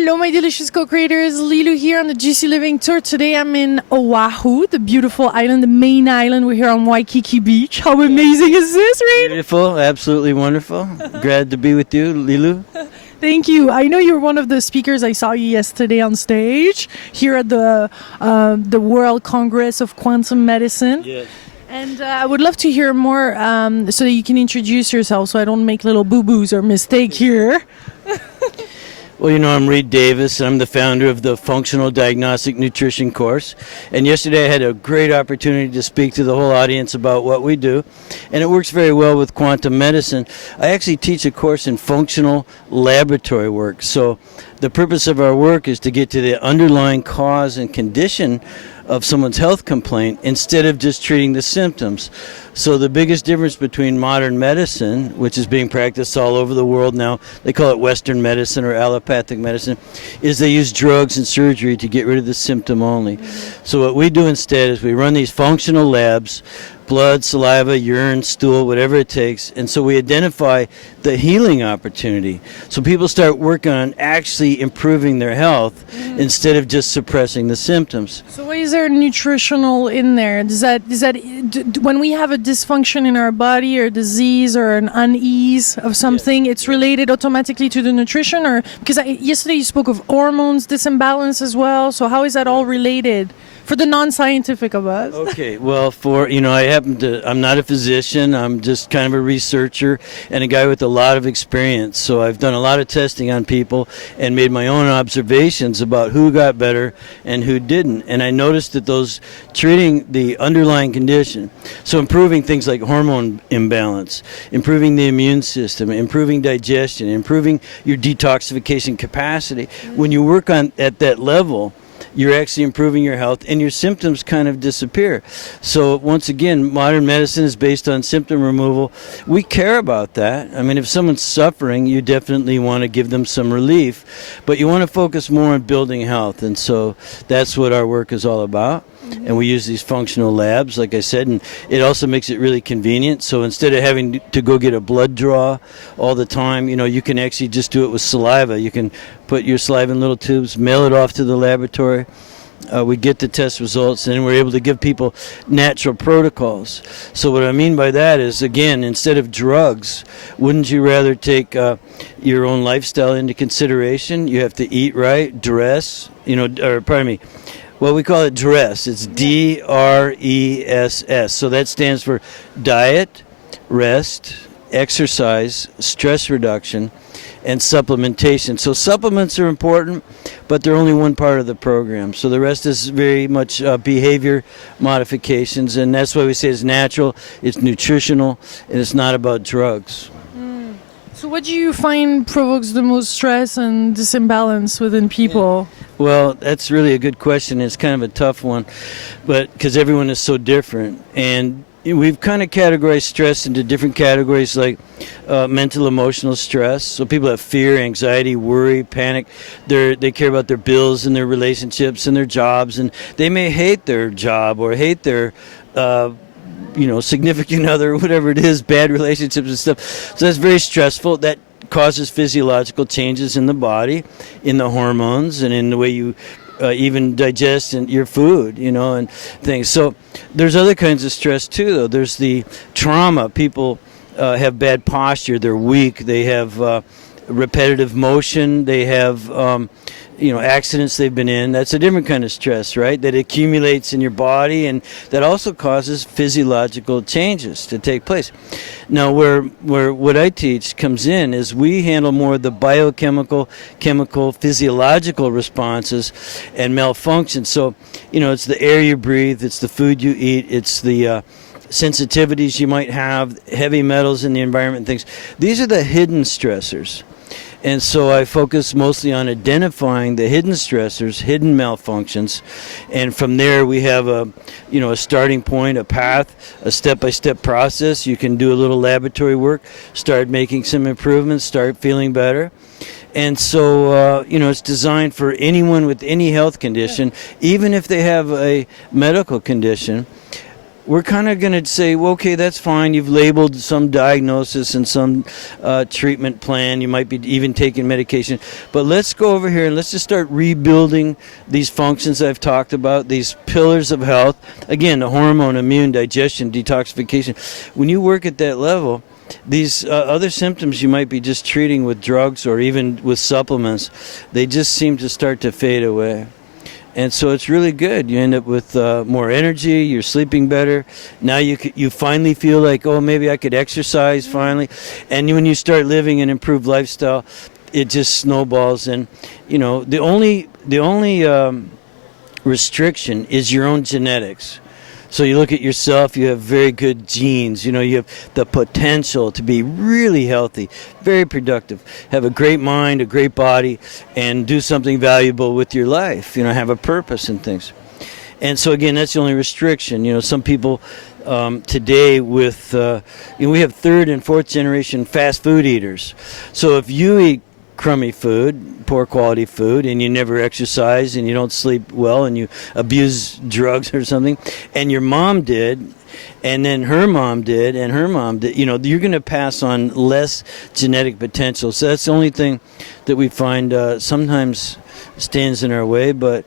Hello, my delicious co-creators. Lilou here on the GC Living Tour. Today I'm in Oahu, the beautiful island, the main island. We're here on Waikiki Beach. How amazing is this, Reid? Beautiful, absolutely wonderful. Glad to be with you, Lilou. Thank you. I know you're one of the speakers. I saw you yesterday on stage here at the World Congress of Quantum Medicine. Yes. And I would love to hear more so that you can introduce yourself so I don't make little boo-boos or mistake here. Well, you know, I'm Reid Davis. I'm the founder of the Functional Diagnostic Nutrition Course. And yesterday I had a great opportunity to speak to the whole audience about what we do. And it works very well with quantum medicine. I actually teach a course in functional laboratory work. So the purpose of our work is to get to the underlying cause and condition of someone's health complaint instead of just treating the symptoms. So the biggest difference between modern medicine, which is being practiced all over the world now, they call it Western medicine or allopathic medicine, is they use drugs and surgery to get rid of the symptom only. So what we do instead is we run these functional labs, blood, saliva, urine, stool, whatever it takes. And so we identify the healing opportunity. So people start working on actually improving their health instead of just suppressing the symptoms. So what is there nutritional in there? Does that when we have a dysfunction in our body or disease or an unease of something, it's related automatically to the nutrition? Or because yesterday you spoke of hormones, this imbalance as well. So how is that all related? For the non-scientific of us. Okay, well, I'm not a physician, I'm just kind of a researcher and a guy with a lot of experience. So I've done a lot of testing on people and made my own observations about who got better and who didn't. And I noticed that those treating the underlying condition, so improving things like hormone imbalance, improving the immune system, improving digestion, improving your detoxification capacity, when you work on at that level, you're actually improving your health and your symptoms kind of disappear. So once again, modern medicine is based on symptom removal. We care about that. I mean, if someone's suffering, you definitely want to give them some relief, but you want to focus more on building health. And so that's what our work is all about. And we use these functional labs, like I said, and it also makes it really convenient. So instead of having to go get a blood draw all the time, you can actually just do it with saliva. You can put your saliva in little tubes, mail it off to the laboratory. We get the test results, and then we're able to give people natural protocols. So what I mean by that is, again, instead of drugs, wouldn't you rather take your own lifestyle into consideration? You have to eat right, dress, well, we call it DRESS. It's DRESS. So that stands for diet, rest, exercise, stress reduction, and supplementation. So supplements are important, but they're only one part of the program. So the rest is very much behavior modifications, and that's why we say it's natural, it's nutritional, and it's not about drugs. So what do you find provokes the most stress and disimbalance within people? Well, that's really a good question. It's kind of a tough one, but because everyone is so different. And we've kind of categorized stress into different categories like mental, emotional stress. So people have fear, anxiety, worry, panic. They care about their bills and their relationships and their jobs, and they may hate their job or hate their significant other, whatever it is, bad relationships and stuff. So that's very stressful. That causes physiological changes in the body, in the hormones, and in the way you even digest your food, and things. So there's other kinds of stress too, though. There's the trauma. People have bad posture. They're weak. They have repetitive motion. They have accidents they've been in. That's a different kind of stress, right? That accumulates in your body, and that also causes physiological changes to take place. Now, where what I teach comes in is we handle more of the biochemical, chemical, physiological responses and malfunctions. So, it's the air you breathe, it's the food you eat, it's the sensitivities you might have, heavy metals in the environment and things. These are the hidden stressors. And so I focus mostly on identifying the hidden stressors, hidden malfunctions, and from there we have a starting point, a path, a step-by-step process. You can do a little laboratory work, start making some improvements, start feeling better. And so, it's designed for anyone with any health condition, even if they have a medical condition. we're kind of going to say, well, okay, that's fine. You've labeled some diagnosis and some treatment plan. You might be even taking medication. But let's go over here and let's just start rebuilding these functions I've talked about, these pillars of health. Again, the hormone, immune, digestion, detoxification. When you work at that level, these other symptoms you might be just treating with drugs or even with supplements, they just seem to start to fade away. And so it's really good. You end up with more energy. You're sleeping better. Now you finally feel like, oh, maybe I could exercise finally. And when you start living an improved lifestyle, it just snowballs. And the only restriction is your own genetics. So you look at yourself, you have very good genes, you have the potential to be really healthy, very productive, have a great mind, a great body, and do something valuable with your life, have a purpose and things. And so again, that's the only restriction. Some people today with, we have third and fourth generation fast food eaters. So if you eat crummy food, poor quality food, and you never exercise and you don't sleep well and you abuse drugs or something, and your mom did, and then her mom did, and her mom did, you're going to pass on less genetic potential. So that's the only thing that we find sometimes stands in our way, but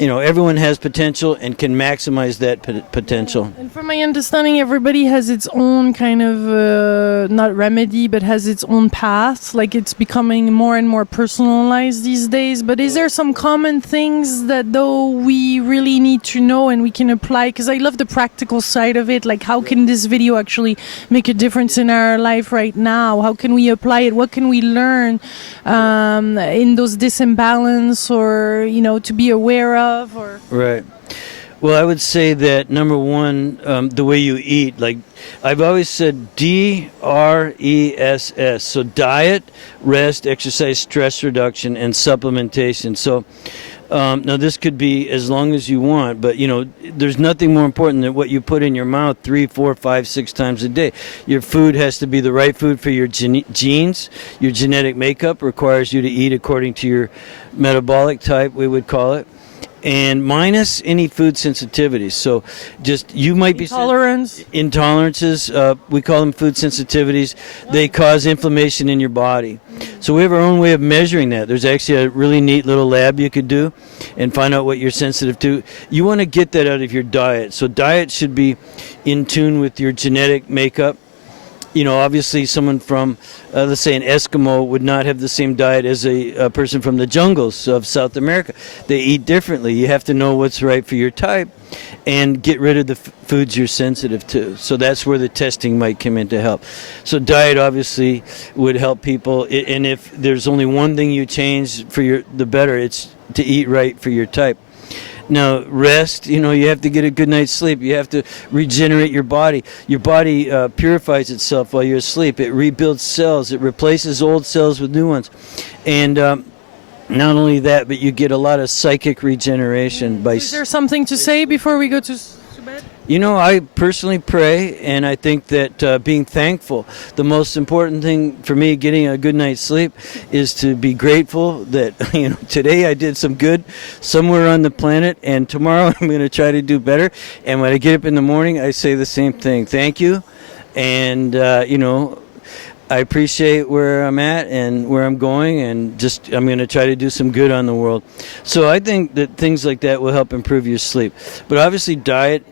everyone has potential and can maximize that potential. And from my understanding, everybody has its own kind of, not remedy, but has its own path. Like it's becoming more and more personalized these days. But is there some common things that though we really need to know and we can apply? Because I love the practical side of it. Like how can this video actually make a difference in our life right now? How can we apply it? What can we learn in those disimbalance or, to be aware of? Right. Well, I would say that number one, the way you eat, like I've always said DRESS. So diet, rest, exercise, stress reduction, and supplementation. So now this could be as long as you want, but there's nothing more important than what you put in your mouth 3, 4, 5, 6 times a day. Your food has to be the right food for your genes. Your genetic makeup requires you to eat according to your metabolic type, we would call it. And minus any food sensitivities. So just you might be intolerances, we call them food sensitivities. They cause inflammation in your body. So we have our own way of measuring that. There's actually a really neat little lab you could do and find out what you're sensitive to. You want to get that out of your diet. So diet should be in tune with your genetic makeup. Obviously someone from, let's say an Eskimo would not have the same diet as a person from the jungles of South America. They eat differently. You have to know what's right for your type and get rid of the foods you're sensitive to. So that's where the testing might come in to help. So diet obviously would help people. And if there's only one thing you change for the better, it's to eat right for your type. Now, rest, you have to get a good night's sleep. You have to regenerate your body. Your body purifies itself while you're asleep. It rebuilds cells. It replaces old cells with new ones. And not only that, but you get a lot of psychic regeneration. Is there something to say before we go to bed? I personally pray, and I think that being thankful, the most important thing for me getting a good night's sleep is to be grateful that, today I did some good somewhere on the planet, and tomorrow I'm going to try to do better. And when I get up in the morning, I say the same thing. Thank you. And, I appreciate where I'm at and where I'm going, and I'm going to try to do some good on the world. So I think that things like that will help improve your sleep. But obviously diet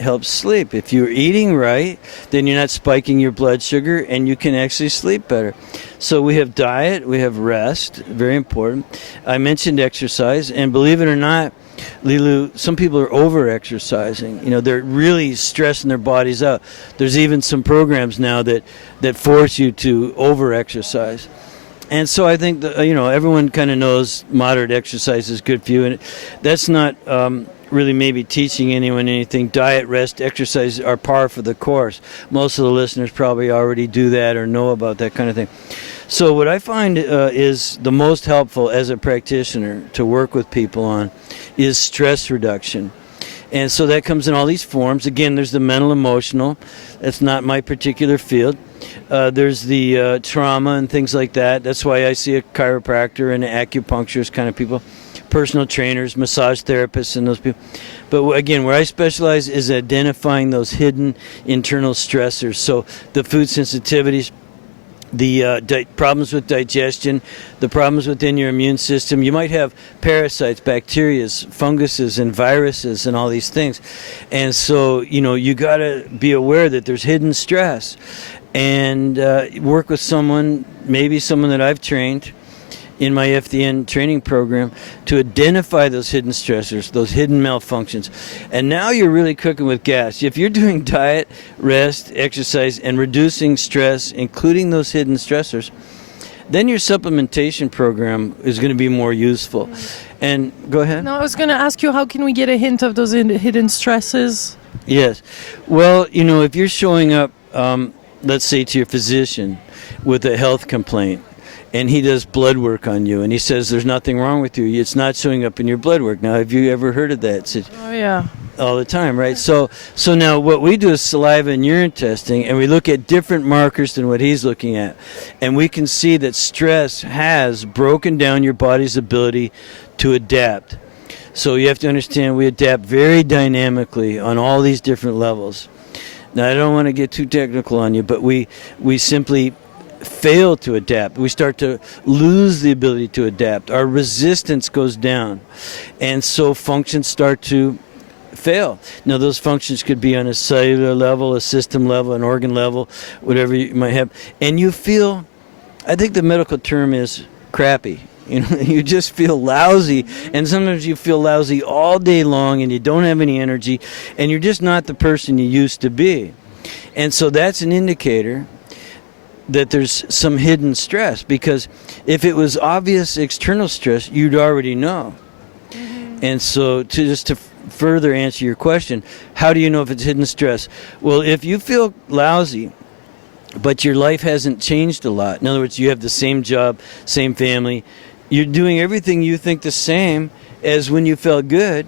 helps sleep. If you're eating right, then you're not spiking your blood sugar and you can actually sleep better. So we have diet, we have rest, very important. I mentioned exercise, and believe it or not, Lilou, some people are over-exercising. They're really stressing their bodies out. There's even some programs now that force you to over-exercise. And so I think that, everyone kind of knows moderate exercise is good for you. And that's not really maybe teaching anyone anything. Diet, rest, exercise are par for the course. Most of the listeners probably already do that or know about that kind of thing. So what I find is the most helpful as a practitioner to work with people on is stress reduction. And so that comes in all these forms. Again, there's the mental, emotional. That's not my particular field. There's the trauma and things like that. That's why I see a chiropractor and an acupuncturist kind of people. personal trainers, massage therapists, and those people. But again, where I specialize is identifying those hidden internal stressors. So the food sensitivities, the problems with digestion, the problems within your immune system. You might have parasites, bacteria, funguses, and viruses, and all these things. And so, you got to be aware that there's hidden stress, and work with someone, maybe someone that I've trained in my FDN training program, to identify those hidden stressors, those hidden malfunctions. And now you're really cooking with gas. If you're doing diet, rest, exercise, and reducing stress, including those hidden stressors, then your supplementation program is going to be more useful. And go ahead. No, I was going to ask you, how can we get a hint of those hidden stresses? Yes. Well, if you're showing up, let's say to your physician with a health complaint, and he does blood work on you, and he says there's nothing wrong with you. It's not showing up in your blood work. Now, have you ever heard of that? Oh, yeah. All the time, right? So now what we do is saliva and urine testing, and we look at different markers than what he's looking at. And we can see that stress has broken down your body's ability to adapt. So you have to understand we adapt very dynamically on all these different levels. Now, I don't want to get too technical on you, but we simply fail to adapt. We start to lose the ability to adapt. Our resistance goes down, and so functions start to fail. Now, those functions could be on a cellular level, a system level, an organ level, whatever you might have, and you feel, I think the medical term is crappy. You just feel lousy, and sometimes you feel lousy all day long, and you don't have any energy, and you're just not the person you used to be. And so that's an indicator that there's some hidden stress, because if it was obvious external stress, you'd already know. And so to further answer your question, how do you know if it's hidden stress? Well, if you feel lousy, but your life hasn't changed a lot, in other words, you have the same job, same family, you're doing everything you think the same as when you felt good,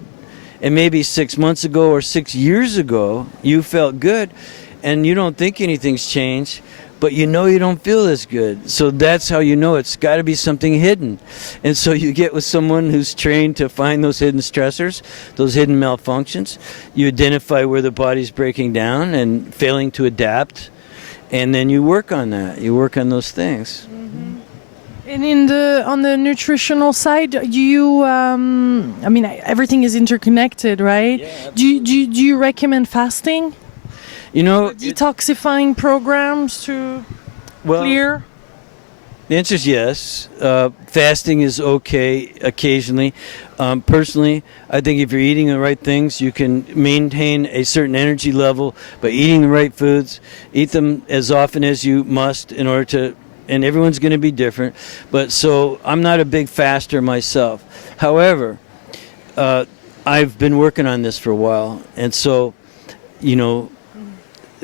and maybe 6 months ago or 6 years ago, you felt good, and you don't think anything's changed, but you don't feel as good. So that's how you know it's got to be something hidden. And so you get with someone who's trained to find those hidden stressors, those hidden malfunctions. You identify where the body's breaking down and failing to adapt, and then you work on that. You work on those things. And on the nutritional side, do you? Everything is interconnected, right? Yeah. Do you recommend fasting? Detoxifying programs to clear? The answer is yes. Fasting is okay occasionally. Personally, I think if you're eating the right things, you can maintain a certain energy level by eating the right foods. Eat them as often as you must in order to, and everyone's going to be different. But so I'm not a big faster myself. However, I've been working on this for a while, and so,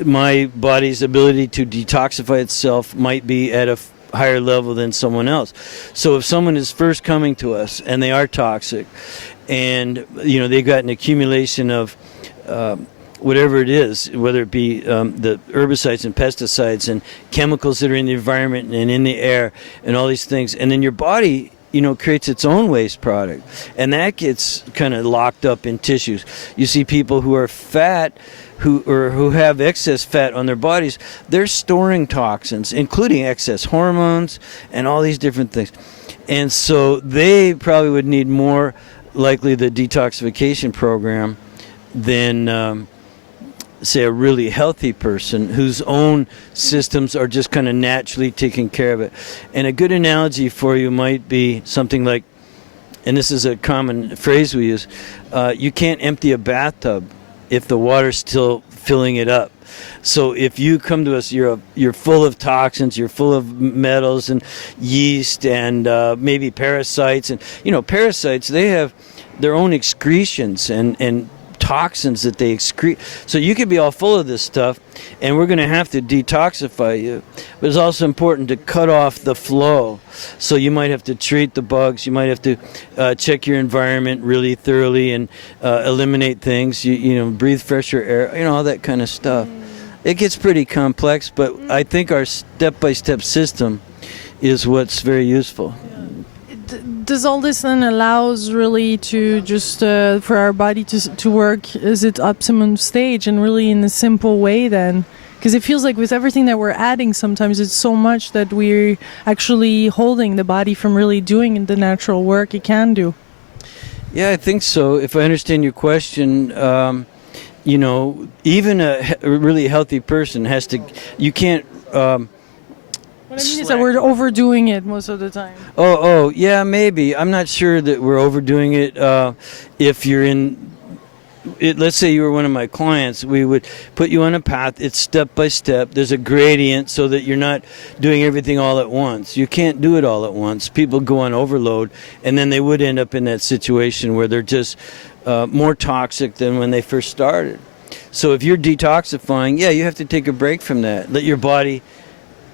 my body's ability to detoxify itself might be at a higher level than someone else. So if someone is first coming to us and they are toxic, and they've got an accumulation of whatever it is, whether it be the herbicides and pesticides and chemicals that are in the environment and in the air and all these things, and then your body creates its own waste product, and that gets kind of locked up in tissues. You see people who are fat, who have excess fat on their bodies, they're storing toxins, including excess hormones and all these different things. And so they probably would need more likely the detoxification program than say a really healthy person whose own systems are just kind of naturally taking care of it. And a good analogy for you might be something like, and this is a common phrase we use, you can't empty a bathtub if the water's still filling it up. So if you come to us, you're full of toxins, you're full of metals and yeast and maybe parasites. And parasites, they have their own excretions and toxins that they excrete. So you could be all full of this stuff, and we're going to have to detoxify you. But it's also important to cut off the flow. So you might have to treat the bugs. You might have to check your environment really thoroughly and eliminate things. You breathe fresher air. All that kind of stuff. It gets pretty complex, but I think our step-by-step system is what's very useful. does all this then allows really to just for our body to work as its optimum stage and really in a simple way then? Because it feels like with everything that we're adding, sometimes it's so much that we're actually holding the body from really doing the natural work it can do. Yeah, I think so. If I understand your question, you know, even a really healthy person has to, you can't... What I mean is that we're overdoing it most of the time. Oh, yeah, maybe. I'm not sure that we're overdoing it. If you're let's say you were one of my clients, we would put you on a path. It's step by step. There's a gradient so that you're not doing everything all at once. You can't do it all at once. People go on overload, and then they would end up in that situation where they're just more toxic than when they first started. So if you're detoxifying, yeah, you have to take a break from that. Let your body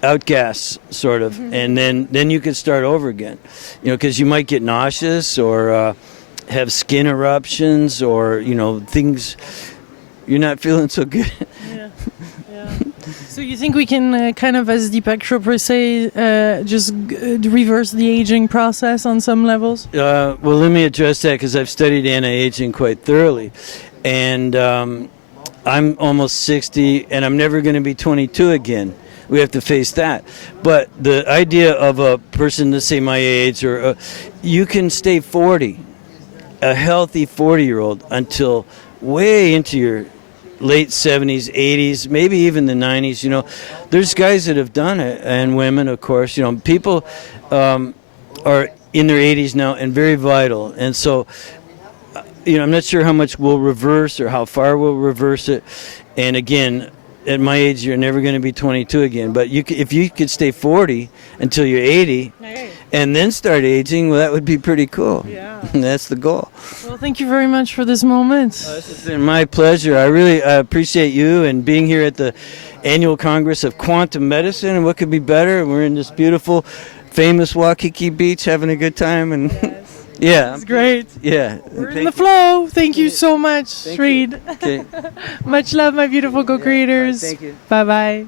outgas, sort of, and then you can start over again. You know, because you might get nauseous or have skin eruptions, or you know, things you're not feeling so good. Yeah. So you think we can kind of, as Deepak Chopra say, just reverse the aging process on some levels? Well, let me address that because I've studied anti-aging quite thoroughly, and I'm almost 60, and I'm never going to be 22 again. We have to face that. But the idea of a person, let's say my age, or you can stay 40, a healthy 40-year-old, until way into your late 70s, 80s, maybe even the 90s. You know, there's guys that have done it, and women, of course. You know, people are in their 80s now and very vital. And so, you know, I'm not sure how much we'll reverse or how far we'll reverse it. And again, at my age, you're never going to be 22 again. But if you could stay 40 until you're 80 and then start aging, well, that would be pretty cool. Yeah. That's the goal. Well, thank you very much for this moment. This has been my pleasure. I really appreciate you and being here at the annual Congress of Quantum Medicine. And what could be better? We're in this beautiful, famous Waikiki Beach having a good time. And yeah. It's great. Yeah. We're in the flow. Thank you so much, Sreed. Okay. Much love, my beautiful co-creators. Thank you. Bye-bye.